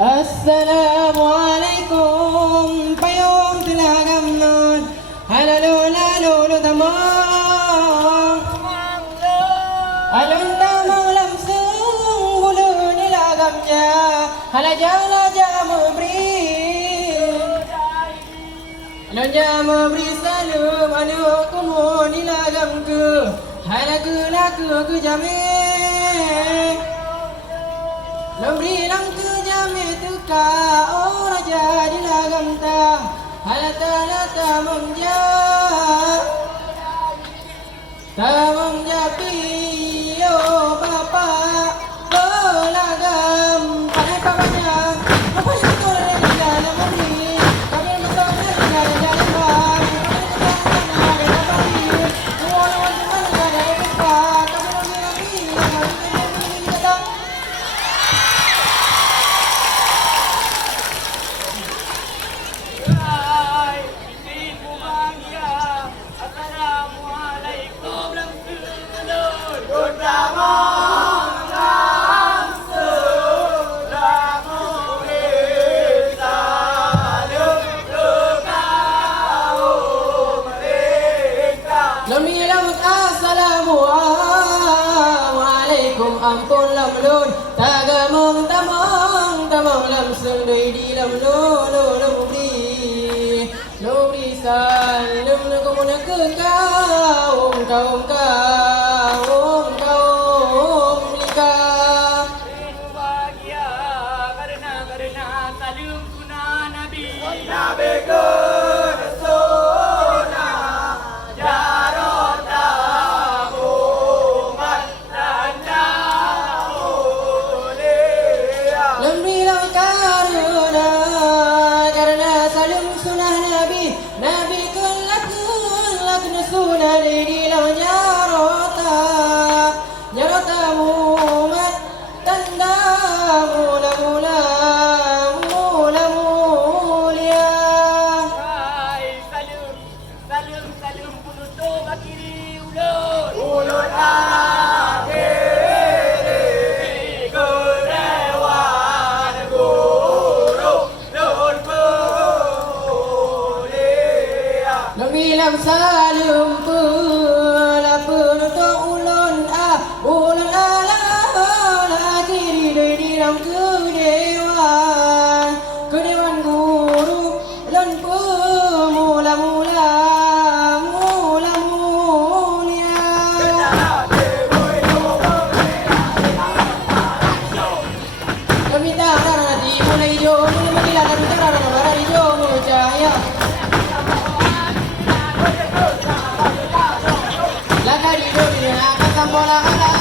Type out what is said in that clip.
Assalamualaikum payung telah gamnon halalu tamang alun tamang langsung bulu nilagamnya halaja memberi alunnya memberi salam anukumu nilagam ke halaku jamin Lambri lang ke jami tuka oh raja di lagam ta halata mangja piyo bapa belagam pada papanya apa yang kau lagi dalam ini kami betul dari dalam ampun lamlun tagamong tamang lamsung doi di lamlun lubri salam nakumuna ke kaum lika bahagia karena salam sunnah Nabi ke sunah di dalam jarota mumat tanda mula mulia salam penutup akhiri ulun akhiri kerewan guru nun mulia Namilam salam penutup ulun ala akhiri di dalam kedewan guru lan pemula mulia kami darah di mulai jom menggila dan darah darah di jom cahaya laka di dunia akan bola